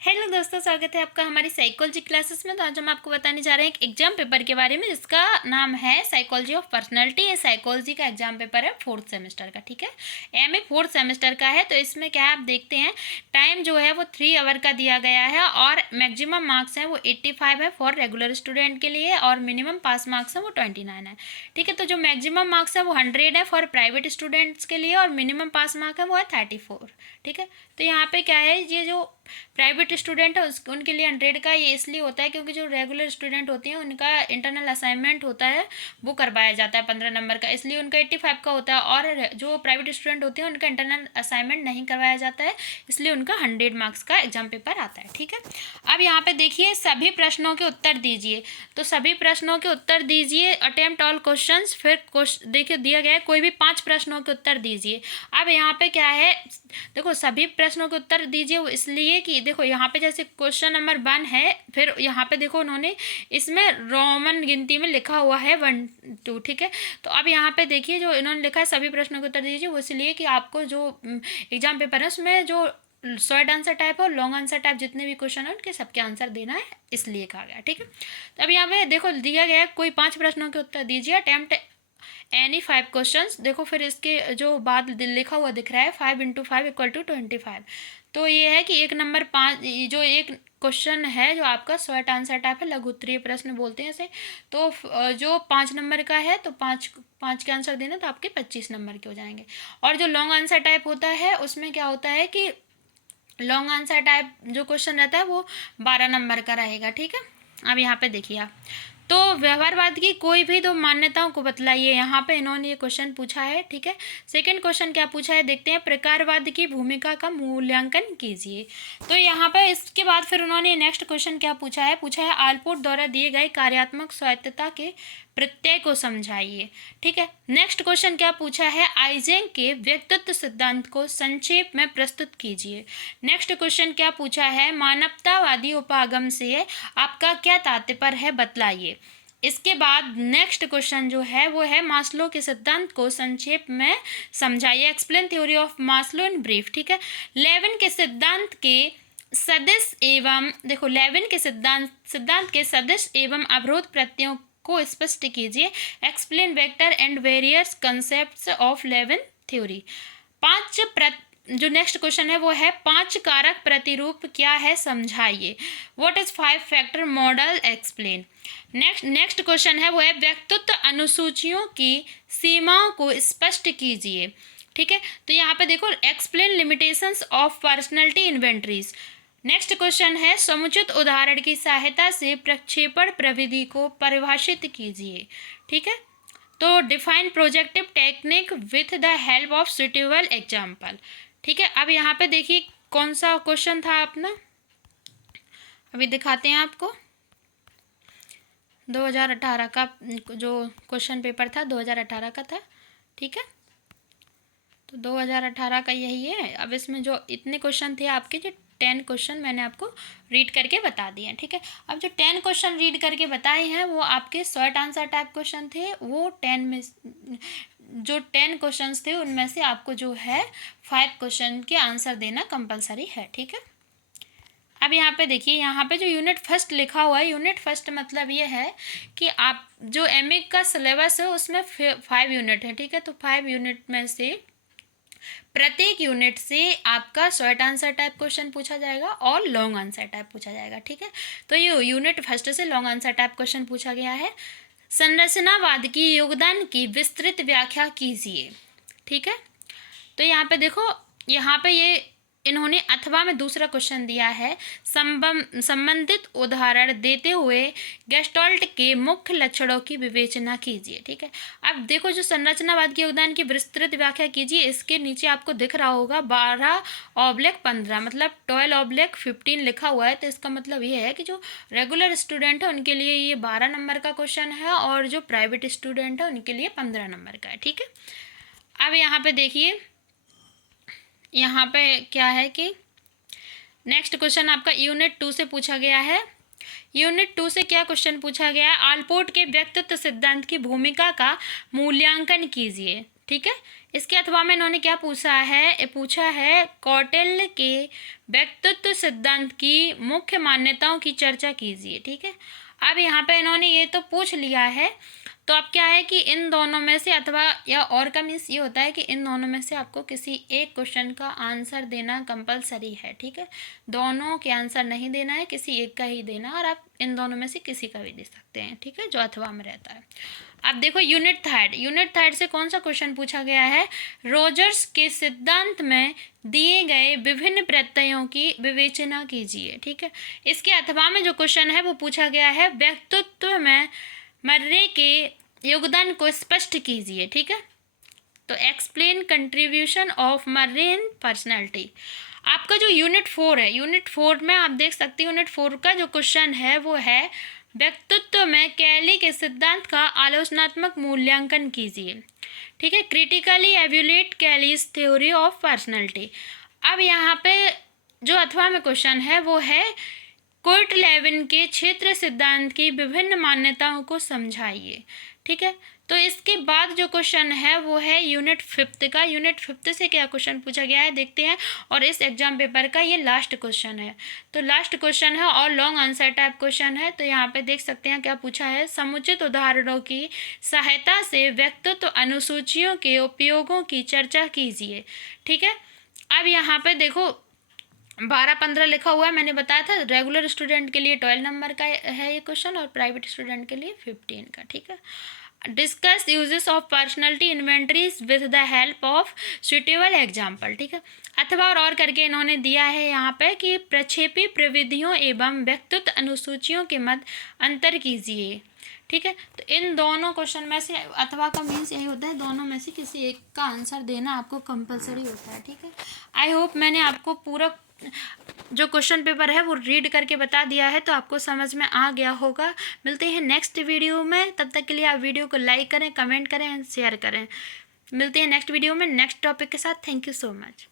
Hello दोस्तों, स्वागत है आपका हमारी साइकोलॉजी क्लासेस में। तो आज हम आपको बताने जा रहे हैं एक एग्जाम पेपर के बारे में जिसका नाम है साइकोलॉजी ऑफ पर्सनालिटी। ये साइकोलॉजी का एग्जाम पेपर है 4th सेमेस्टर का। ठीक है, एमए 4th सेमेस्टर का है। तो इसमें क्या है, आप देखते हैं टाइम जो है वो 3 आवर का दिया गया है और मैक्सिमम मार्क्स हैं वो 85 है फॉर रेगुलर स्टूडेंट के लिए और मिनिमम पास मार्क्स है वो 29 है। ठीक है, तो जो मैक्सिमम मार्क्स है वो 100 है फॉर प्राइवेट स्टूडेंट्स के लिए और मिनिमम पास मार्क है वो है 34। ठीक है, तो यहाँ पे क्या है, ये जो प्राइवेट स्टूडेंट है उनके लिए 100 का ये इसलिए होता है क्योंकि जो रेगुलर स्टूडेंट होते हैं उनका इंटरनल असाइनमेंट होता है वो करवाया जाता है 15 नंबर का, इसलिए उनका 85 का होता है। और जो प्राइवेट स्टूडेंट होते हैं उनका इंटरनल असाइनमेंट नहीं करवाया जाता है, इसलिए उनका 100 मार्क्स का एग्जाम पेपर आता है। ठीक है, अब यहाँ पे देखिए सभी प्रश्नों के उत्तर दीजिए। तो सभी प्रश्नों के उत्तर दीजिए, अटेम्प्ट ऑल क्वेश्चन। फिर देखिए दिया गया है कोई भी 5 प्रश्नों के उत्तर दीजिए। अब यहाँ पे क्या है, देखो सभी प्रश्नों के उत्तर दीजिए वो इसलिए कि देखो यहाँ पे जैसे क्वेश्चन नंबर 1 है, फिर यहाँ पे देखो उन्होंने इसमें रोमन गिनती में लिखा हुआ है 1 2। ठीक है, तो अब यहाँ पे देखिए जो इन्होंने लिखा है सभी प्रश्नों के उत्तर दीजिए, वो इसलिए कि आपको जो एग्जाम पेपर है उसमें जो शॉर्ट आंसर टाइप और लॉन्ग आंसर टाइप जितने भी क्वेश्चन है उनके सबके आंसर देना है, इसलिए कहा गया। ठीक है, तो अब यहाँ पे देखो दिया गया है कोई 5 प्रश्नों के उत्तर दीजिए, अटेम्प्ट एनी 5 क्वेश्चंस। देखो फिर इसके जो बाद लिखा हुआ दिख रहा है 5 × 5 = 25। तो ये है कि एक नंबर 5 जो एक क्वेश्चन है जो आपका शॉर्ट आंसर टाइप है, लघु उत्तरीय प्रश्न बोलते हैं इसे। तो जो 5 नंबर का है तो पाँच के आंसर देना तो आपके 25 नंबर के हो जाएंगे। और जो लॉन्ग आंसर टाइप होता है उसमें क्या होता है कि लॉन्ग आंसर टाइप जो क्वेश्चन रहता है वो 12 नंबर का रहेगा। ठीक है, अब यहाँ पे देखिए आप, तो व्यवहारवाद की कोई भी 2 मान्यताओं को बतलाइए। यहाँ पे इन्होंने ये क्वेश्चन पूछा है। ठीक है, सेकंड क्वेश्चन क्या पूछा है देखते हैं, प्रकारवाद की भूमिका का मूल्यांकन कीजिए। तो यहाँ पे इसके बाद फिर उन्होंने नेक्स्ट क्वेश्चन क्या पूछा है आल्पोर्ट द्वारा दिए गए कार्यात्मक स्वायत्तता के प्रत्यय को समझाइए। ठीक है, नेक्स्ट क्वेश्चन क्या पूछा है, आइजेंक के व्यक्तित्व सिद्धांत को संक्षेप में प्रस्तुत कीजिए। नेक्स्ट क्वेश्चन क्या पूछा है, मानवतावादी उपागम से आपका क्या तात्पर्य है बतलाइए। इसके बाद नेक्स्ट क्वेश्चन जो है वो है मास्लो के सिद्धांत को संक्षेप में समझाइए, explain theory of Maslow in brief. ठीक है, लेविन के सिद्धांत के सदिश एवं देखो लेविन के सिद्धांत के सदिश एवं अवरोध प्रत्ययों को स्पष्ट कीजिए, explain vector and various concepts of Lewin theory. जो नेक्स्ट क्वेश्चन है वो है 5 कारक प्रतिरूप क्या है समझाइए, what is 5 factor model explain. Next question है वो है व्यक्तित्व अनुसूचियों की सीमाओं को स्पष्ट कीजिए। ठीक है, तो यहाँ पे देखो explain limitations of personality inventories. Next question है समुचित उदाहरण की सहायता से प्रक्षेपण प्रविधि को परिभाषित कीजिए। ठीक है, तो define projective technique with the help of suitable example. ठीक है, अब यहाँ पे देखिए कौन सा क्वेश्चन था अपना, अभी दिखाते हैं आपको। 2018 का जो क्वेश्चन पेपर था 2018 का था। ठीक है, तो 2018 का यही है। अब इसमें जो इतने क्वेश्चन थे आपके, जो 10 क्वेश्चन मैंने आपको रीड करके बता दिए हैं। ठीक है, अब जो 10 क्वेश्चन रीड करके बताए हैं वो आपके शॉर्ट आंसर टाइप क्वेश्चन थे। वो 10 में जो 10 क्वेश्चन थे उनमें से आपको जो है 5 क्वेश्चन के आंसर देना कंपलसरी है। ठीक है, अब यहाँ पे देखिए, यहाँ पे जो यूनिट फर्स्ट लिखा हुआ है, यूनिट फर्स्ट मतलब ये है कि आप जो एमए का सिलेबस है उसमें 5 यूनिट है। ठीक है, तो 5 यूनिट में से प्रत्येक यूनिट से आपका शॉर्ट आंसर टाइप क्वेश्चन पूछा जाएगा और लॉन्ग आंसर टाइप पूछा जाएगा। ठीक है, तो ये यूनिट फर्स्ट से लॉन्ग आंसर टाइप क्वेश्चन पूछा गया है। संरचनावाद की योगदान की विस्तृत व्याख्या कीजिए। ठीक है, तो यहाँ पे देखो, यहाँ पे ये इन्होंने अथवा में दूसरा क्वेश्चन दिया है, संबंधित उदाहरण देते हुए गेस्टॉल्ट के मुख्य लक्षणों की विवेचना कीजिए। ठीक है, अब देखो जो संरचनावाद के योगदान की विस्तृत व्याख्या कीजिए, इसके नीचे आपको दिख रहा होगा 12/15 मतलब 12/15 लिखा हुआ है। तो इसका मतलब ये है कि जो रेगुलर स्टूडेंट है उनके लिए ये 12 नंबर का क्वेश्चन है और जो प्राइवेट स्टूडेंट है उनके लिए 15 नंबर का है। ठीक है, अब यहाँ पे देखिए, यहाँ पे क्या है कि नेक्स्ट क्वेश्चन आपका यूनिट 2 से पूछा गया है। यूनिट 2 से क्या क्वेश्चन पूछा गया है, आल्पोर्ट के व्यक्तित्व सिद्धांत की भूमिका का मूल्यांकन कीजिए। ठीक है। इसके अथवा में इन्होंने क्या पूछा है कौटिल्य के व्यक्तित्व सिद्धांत की मुख्य मान्यताओं की चर्चा कीजिए। ठीक है, अब यहाँ पे इन्होंने ये तो पूछ लिया है, तो अब क्या है कि इन दोनों में से अथवा या और का मीन्स ये होता है कि इन दोनों में से आपको किसी एक क्वेश्चन का आंसर देना कंपलसरी है। ठीक है, दोनों के आंसर नहीं देना है, किसी एक का ही देना, और आप इन दोनों में से किसी का भी दे सकते हैं। ठीक है, जो अथवा में रहता है। अब देखो यूनिट थर्ड से कौन सा क्वेश्चन पूछा गया है, रोजर्स के सिद्धांत में दिए गए विभिन्न प्रत्ययों की विवेचना कीजिए। ठीक है, इसके अथवा में जो क्वेश्चन है वो पूछा गया है व्यक्तित्व में मर्रे के योगदान को स्पष्ट कीजिए। ठीक है, तो explain contribution of Murray in personality. आपका जो यूनिट 4 है, यूनिट 4 में आप देख सकते हैं यूनिट 4 का जो क्वेश्चन है वो है व्यक्तित्व में कैली के सिद्धांत का आलोचनात्मक मूल्यांकन कीजिए। ठीक है, critically evaluate Kelly's theory of personality. अब यहाँ पे जो अथवा में क्वेश्चन है वो है कोर्टलेविन के क्षेत्र सिद्धांत की विभिन्न मान्यताओं को समझाइए। ठीक है, तो इसके बाद जो क्वेश्चन है वो है यूनिट 5 का। यूनिट 5 से क्या क्वेश्चन पूछा गया है देखते हैं, और इस एग्जाम पेपर का ये लास्ट क्वेश्चन है। तो लास्ट क्वेश्चन है और लॉन्ग आंसर टाइप क्वेश्चन है। तो यहाँ पे देख सकते हैं क्या पूछा है, समुचित उदाहरणों की सहायता से व्यक्तित्व अनुसूचियों के उपयोगों की चर्चा कीजिए। ठीक है, अब यहाँ पे देखो 12-15 लिखा हुआ है, मैंने बताया था रेगुलर स्टूडेंट के लिए 12 नंबर का है ये क्वेश्चन और प्राइवेट स्टूडेंट के लिए 15 का। ठीक है, discuss uses of personality inventories with the help of suitable example. ठीक है, अथवा और करके इन्होंने दिया है यहाँ पे कि प्रक्षेपी प्रविधियों एवं व्यक्तित्व अनुसूचियों के मध्य अंतर कीजिए। ठीक है, तो इन दोनों क्वेश्चन में से अथवा का मीन्स यही होता है दोनों में से किसी एक का आंसर देना आपको कंपलसरी होता है। ठीक है, आई होप मैंने आपको पूरा जो क्वेश्चन पेपर है वो रीड करके बता दिया है, तो आपको समझ में आ गया होगा। मिलते हैं नेक्स्ट वीडियो में, तब तक के लिए आप वीडियो को लाइक करें, कमेंट करें एंड शेयर करें। मिलते हैं नेक्स्ट वीडियो में नेक्स्ट टॉपिक के साथ। Thank you so much.